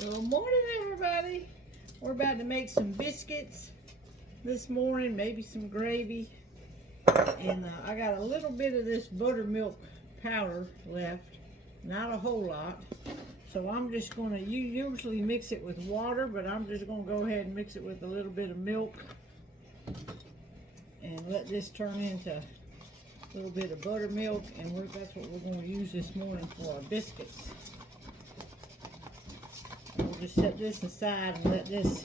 Good morning, everybody. We're about to make some biscuits this morning, maybe some gravy. And I got a little bit of this buttermilk powder left, not a whole lot. So I'm just going to, you usually mix it with water, but I'm just going to go ahead and mix it with a little bit of milk. And let this turn into a little bit of buttermilk, and that's what we're going to use this morning for our biscuits. We'll just set this aside and let this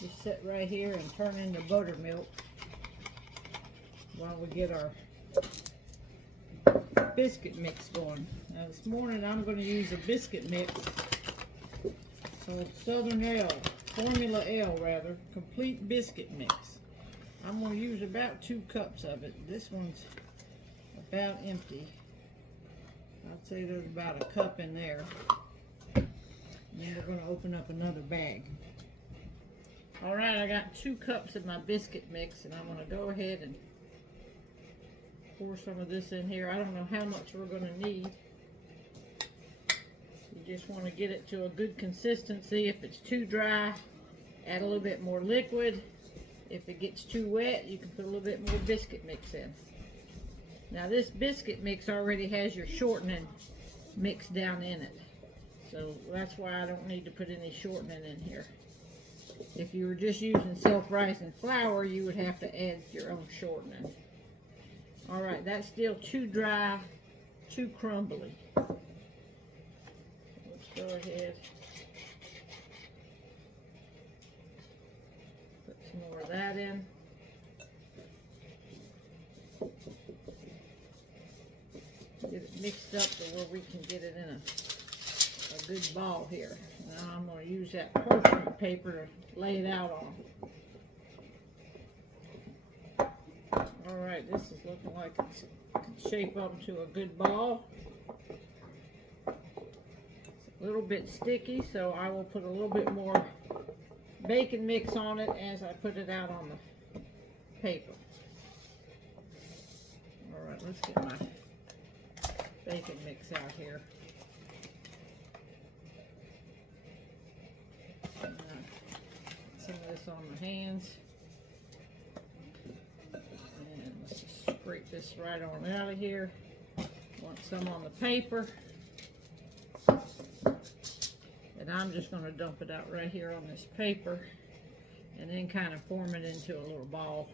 just sit right here and turn into buttermilk while we get our biscuit mix going. Now this morning I'm going to use a biscuit mix called Southern L, Formula L rather, complete biscuit mix. I'm going to use about 2 cups of it. This one's about empty. I'd say there's about a cup in there. And then we're going to open up another bag. Alright, I got 2 cups of my biscuit mix, and I'm going to go ahead and pour some of this in here. I don't know how much we're going to need. You just want to get it to a good consistency. If it's too dry, add a little bit more liquid. If it gets too wet, you can put a little bit more biscuit mix in. Now this biscuit mix already has your shortening mixed down in it. So that's why I don't need to put any shortening in here. If you were just using self-rising flour, you would have to add your own shortening. Alright, that's still too dry, too crumbly. Let's go ahead. Put some more of that in. Get it mixed up to where we can get it in a good ball here. Now I'm going to use that parchment paper to lay it out on. Alright, this is looking like it can shape up to a good ball. It's a little bit sticky, so I will put a little bit more bacon mix on it as I put it out on the paper. Alright, let's get my bacon mix out here. Some of this on my hands. And let's just scrape this right on out of here. Want some on the paper. And I'm just going to dump it out right here on this paper and then kind of form it into a little ball.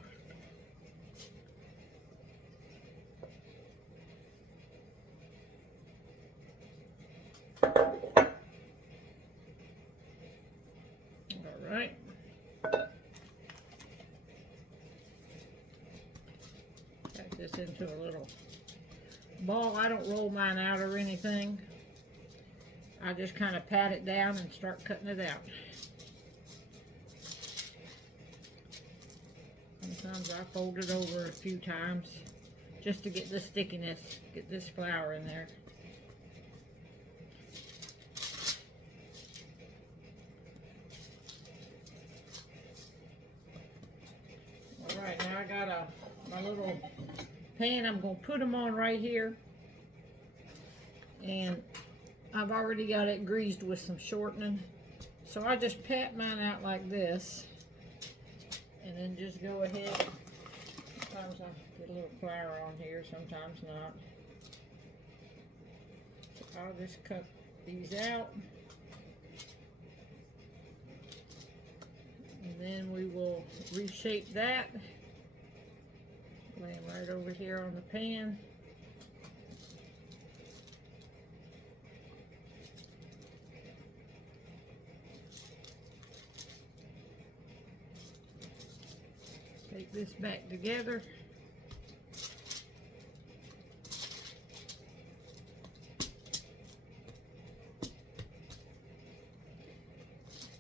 Alright. Got this into a little ball. I don't roll mine out or anything. I just kind of pat it down and start cutting it out. Sometimes I fold it over a few times just to get the stickiness, get this flour in there. Alright, now I got my little pan. I'm going to put them on right here. And I've already got it greased with some shortening. So I just pat mine out like this. And then just go ahead. Sometimes I get a little flour on here, sometimes not. So I'll just cut these out. And then we will reshape that. Lay them right over here on the pan. Take this back together.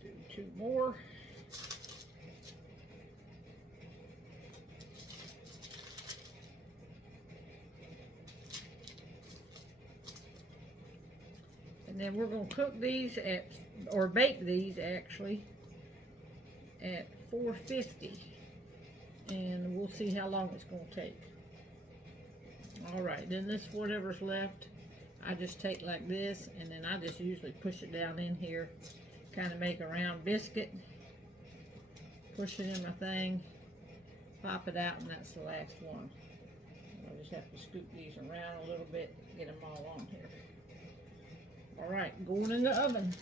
Do 2 more. And then we're going to cook these or bake these actually at 450. And we'll see how long it's going to take. Alright, then this, whatever's left, I just take like this, and then I just usually push it down in here, kind of make a round biscuit, push it in my thing, pop it out, and that's the last one. I just have to scoop these around a little bit, get them all on here. All right, going in the oven.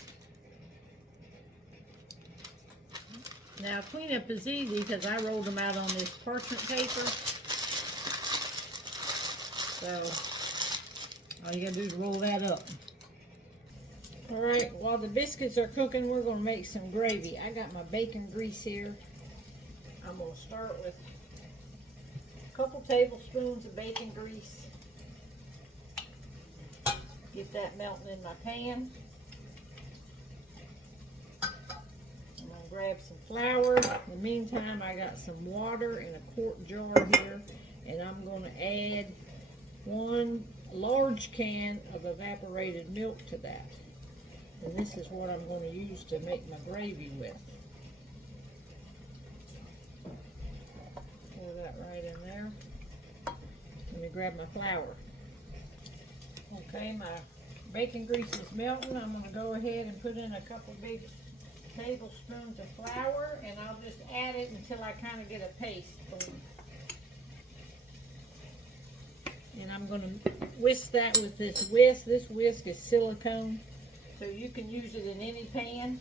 Now cleanup is easy because I rolled them out on this parchment paper. So all you gotta do is roll that up. All right, while the biscuits are cooking, we're gonna make some gravy. I got my bacon grease here. I'm gonna start with a couple tablespoons of bacon grease. Get that melting in my pan. I'm gonna grab some flour. In the meantime, I got some water in a quart jar here, and I'm gonna add 1 large can of evaporated milk to that. And this is what I'm going to use to make my gravy with. Pour that right in there. Let me grab my flour. Okay, my bacon grease is melting. I'm going to go ahead and put in a couple big tablespoons of flour, and I'll just add it until I kind of get a paste going. And I'm going to whisk that with this whisk. This whisk is silicone, so you can use it in any pan.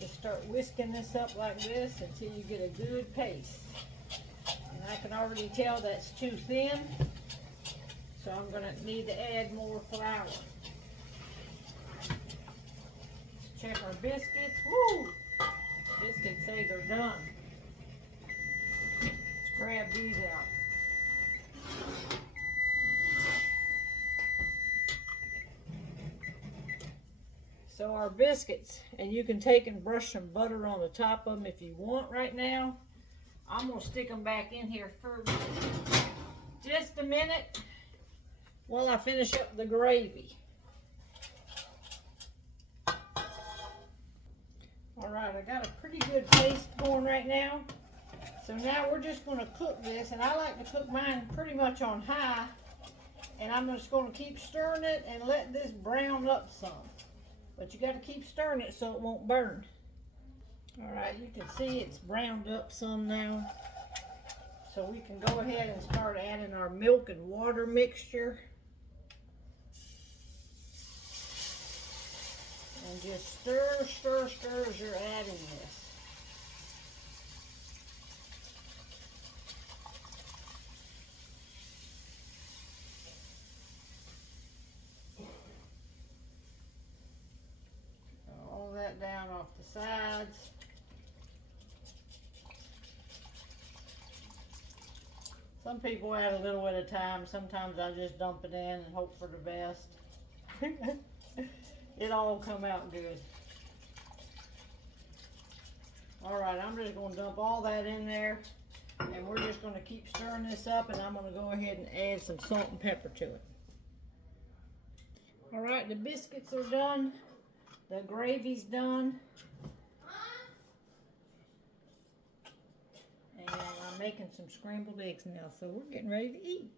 Just start whisking this up like this until you get a good paste. And I can already tell that's too thin, so I'm going to need to add more flour. Let's check our biscuits. Woo! Biscuits say they're done. Let's grab these out. So our biscuits, and you can take and brush some butter on the top of them if you want right now. I'm going to stick them back in here for just a minute while I finish up the gravy. Alright, I got a pretty good paste going right now. So now we're just going to cook this, and I like to cook mine pretty much on high, and I'm just going to keep stirring it and let this brown up some. But you got to keep stirring it so it won't burn. Alright, you can see it's browned up some now. So we can go ahead and start adding our milk and water mixture. And just stir, stir, stir as you're adding this. All that down off the sides. Some people add a little at a time. Sometimes I just dump it in and hope for the best. It all come out good. All right, I'm just going to dump all that in there, and we're just going to keep stirring this up, and I'm going to go ahead and add some salt and pepper to it. All right, the biscuits are done. The gravy's done. And I'm making some scrambled eggs now, so we're getting ready to eat.